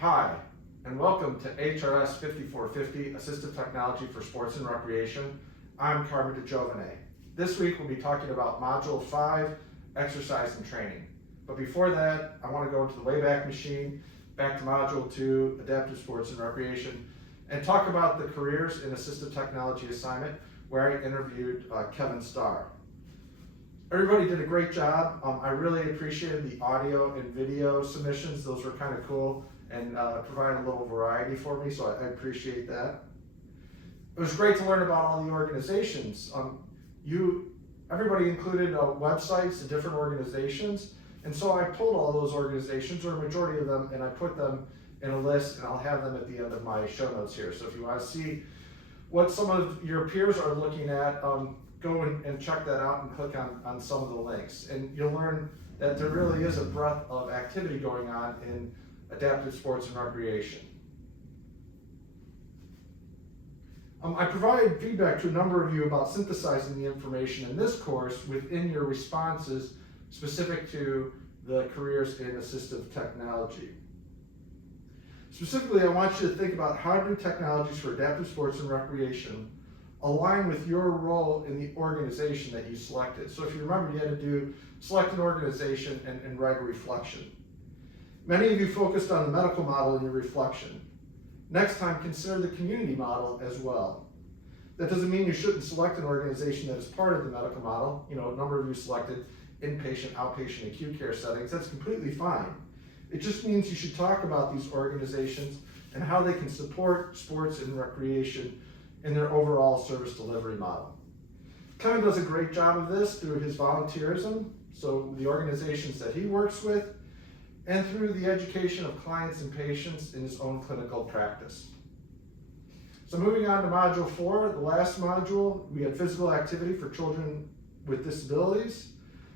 Hi, and welcome to HRS 5450, Assistive Technology for Sports and Recreation. I'm Carmen DeGiovane. This week we'll be talking about Module 5, Exercise and Training. But before that, I want to go into the Wayback Machine, back to Module 2, Adaptive Sports and Recreation, and talk about the Careers in Assistive Technology assignment, where I interviewed Kevin Starr. Everybody did a great job. I really appreciated the audio and video submissions. Those were kind of cool and provided a little variety for me, so I appreciate that. It was great to learn about all the organizations. Everybody included websites to different organizations, and so I pulled all those organizations, or a majority of them, and I put them in a list, and I'll have them at the end of my show notes here. So if you want to see what some of your peers are looking at, go and check that out and click on some of the links. And you'll learn that there really is a breadth of activity going on in adaptive sports and recreation. I provided feedback to a number of you about synthesizing the information in this course within your responses specific to the careers in assistive technology. Specifically, I want you to think about how do technologies for adaptive sports and recreation align with your role in the organization that you selected. So if you remember, you had to select an organization and write a reflection. Many of you focused on the medical model in your reflection. Next time, consider the community model as well. That doesn't mean you shouldn't select an organization that is part of the medical model. A number of you selected inpatient, outpatient, acute care settings. That's completely fine. It just means you should talk about these organizations and how they can support sports and recreation in their overall service delivery model. Kevin does a great job of this through his volunteerism, so the organizations that he works with, and through the education of clients and patients in his own clinical practice. So moving on to Module 4, the last module, we had physical activity for children with disabilities,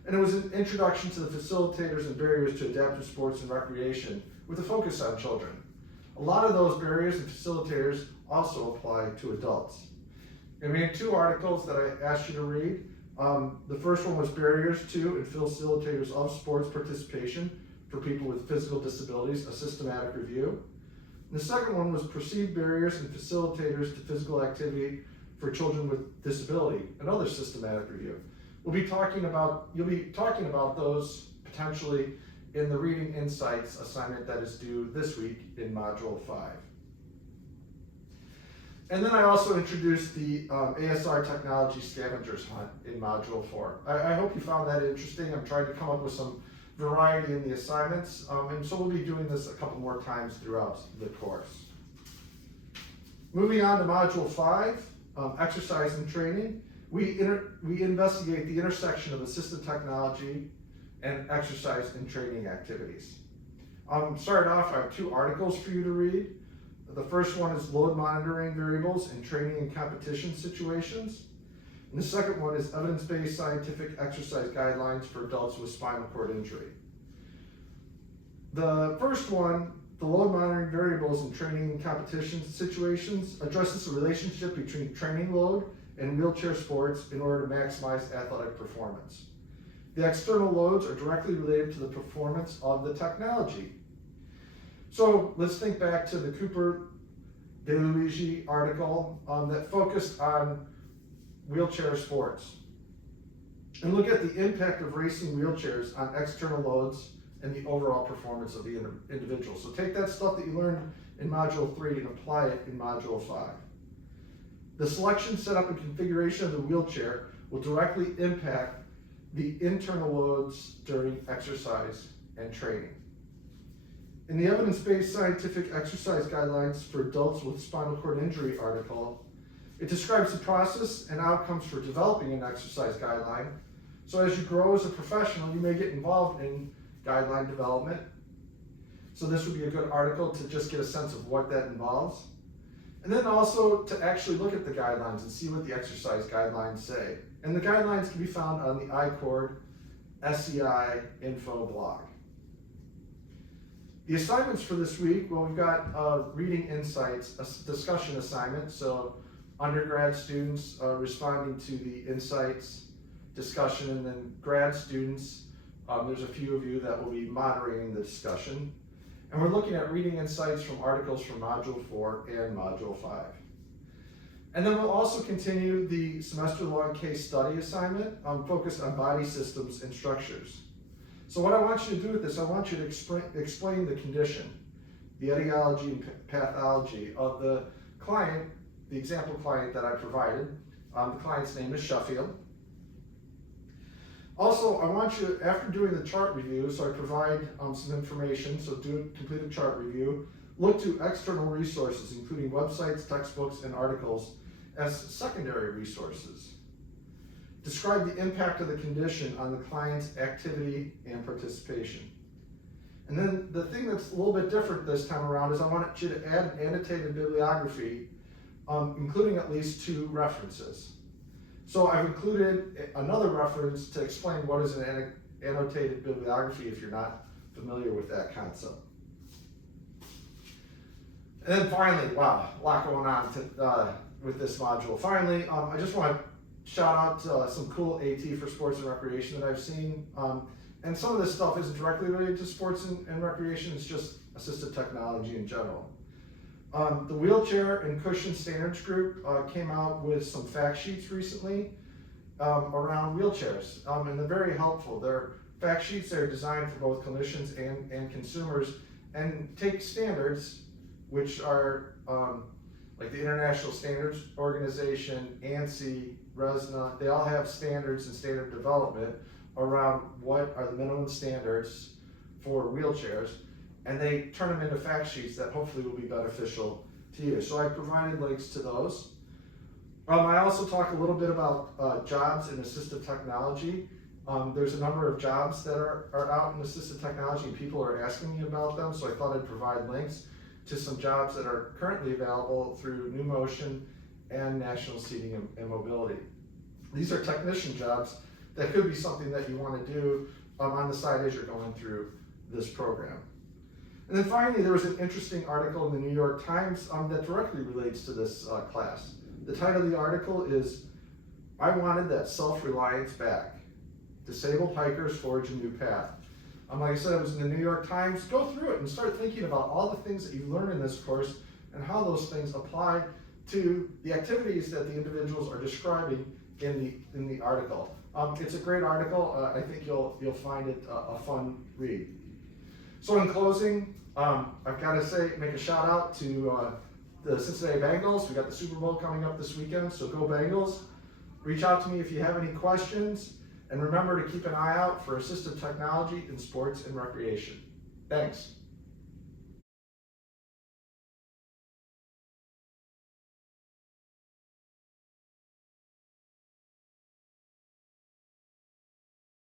and it was an introduction to the facilitators and barriers to adaptive sports and recreation with a focus on children. A lot of those barriers and facilitators also apply to adults. And we had two articles that I asked you to read. The first one was Barriers to and Facilitators of Sports Participation for People with Physical Disabilities, a Systematic Review. And the second one was Perceived Barriers and Facilitators to Physical Activity for Children with Disability, another systematic review. You'll be talking about those potentially in the Reading Insights assignment that is due this week in Module 5. And then I also introduced the ASR Technology Scavengers Hunt in Module 4. I hope you found that interesting. I'm trying to come up with some variety in the assignments, and so we'll be doing this a couple more times throughout the course. Moving on to Module 5, Exercise and Training, we investigate the intersection of assistive technology and exercise and training activities. Starting off, I have two articles for you to read. The first one is Load Monitoring Variables in Training and Competition Situations. And the second one is Evidence-Based Scientific Exercise Guidelines for Adults with Spinal Cord Injury. The first one, the Load Monitoring Variables in Training and Competition Situations, addresses the relationship between training load and wheelchair sports in order to maximize athletic performance. The external loads are directly related to the performance of the technology. So let's think back to the Cooper De Luigi article that focused on wheelchair sports. And look at the impact of racing wheelchairs on external loads and the overall performance of the individual. So take that stuff that you learned in Module 3 and apply it in Module 5. The selection, setup, and configuration of the wheelchair will directly impact the internal loads during exercise and training. In the Evidence-Based Scientific Exercise Guidelines for Adults with Spinal Cord Injury article, it describes the process and outcomes for developing an exercise guideline. So as you grow as a professional, you may get involved in guideline development. So this would be a good article to just get a sense of what that involves. And then also to actually look at the guidelines and see what the exercise guidelines say. And the guidelines can be found on the ICORD SCI info blog. The assignments for this week, well, we've got Reading Insights, a discussion assignment. So undergrad students responding to the insights discussion, and then grad students, there's a few of you that will be moderating the discussion. And we're looking at reading insights from articles from Module 4 and Module 5. And then we'll also continue the semester-long case study assignment focused on body systems and structures. So what I want you to do with this, I want you to explain the condition, the etiology and pathology of the client, the example client that I provided. The client's name is Sheffield. Also, I want you, after doing the chart review, so I provide some information, so complete a chart review, look to external resources, including websites, textbooks, and articles as secondary resources. Describe the impact of the condition on the client's activity and participation. And then the thing that's a little bit different this time around is I want you to add an annotated bibliography, including at least 2 references. So I've included another reference to explain what is an annotated bibliography if you're not familiar with that concept. And then finally, wow, a lot going on with this module. Finally, I just want to shout out some cool AT for sports and recreation that I've seen. And some of this stuff isn't directly related to sports and recreation, it's just assistive technology in general. The Wheelchair and Cushion Standards Group came out with some fact sheets recently around wheelchairs, and they're very helpful. They're fact sheets that are designed for both clinicians and consumers, and take standards, which are like the International Standards Organization, ANSI, RESNA, they all have standards and standard development around what are the minimum standards for wheelchairs, and they turn them into fact sheets that hopefully will be beneficial to you. So I provided links to those. I also talk a little bit about jobs in assistive technology. There's a number of jobs that are out in assistive technology, and people are asking me about them, so I thought I'd provide links to some jobs that are currently available through NuMotion and National Seating and Mobility. These are technician jobs that could be something that you want to do on the side as you're going through this program. And then finally, there was an interesting article in the New York Times that directly relates to this class. The title of the article is, "I Wanted That Self-Reliance Back. Disabled Hikers Forge a New Path." Like I said, it was in the New York Times. Go through it and start thinking about all the things that you learn in this course and how those things apply to the activities that the individuals are describing in the article. It's a great article. I think you'll find it a fun read. So in closing, I've got to make a shout out to the Cincinnati Bengals. We got the Super Bowl coming up this weekend, so go Bengals. Reach out to me if you have any questions, and remember to keep an eye out for assistive technology in sports and recreation. Thanks.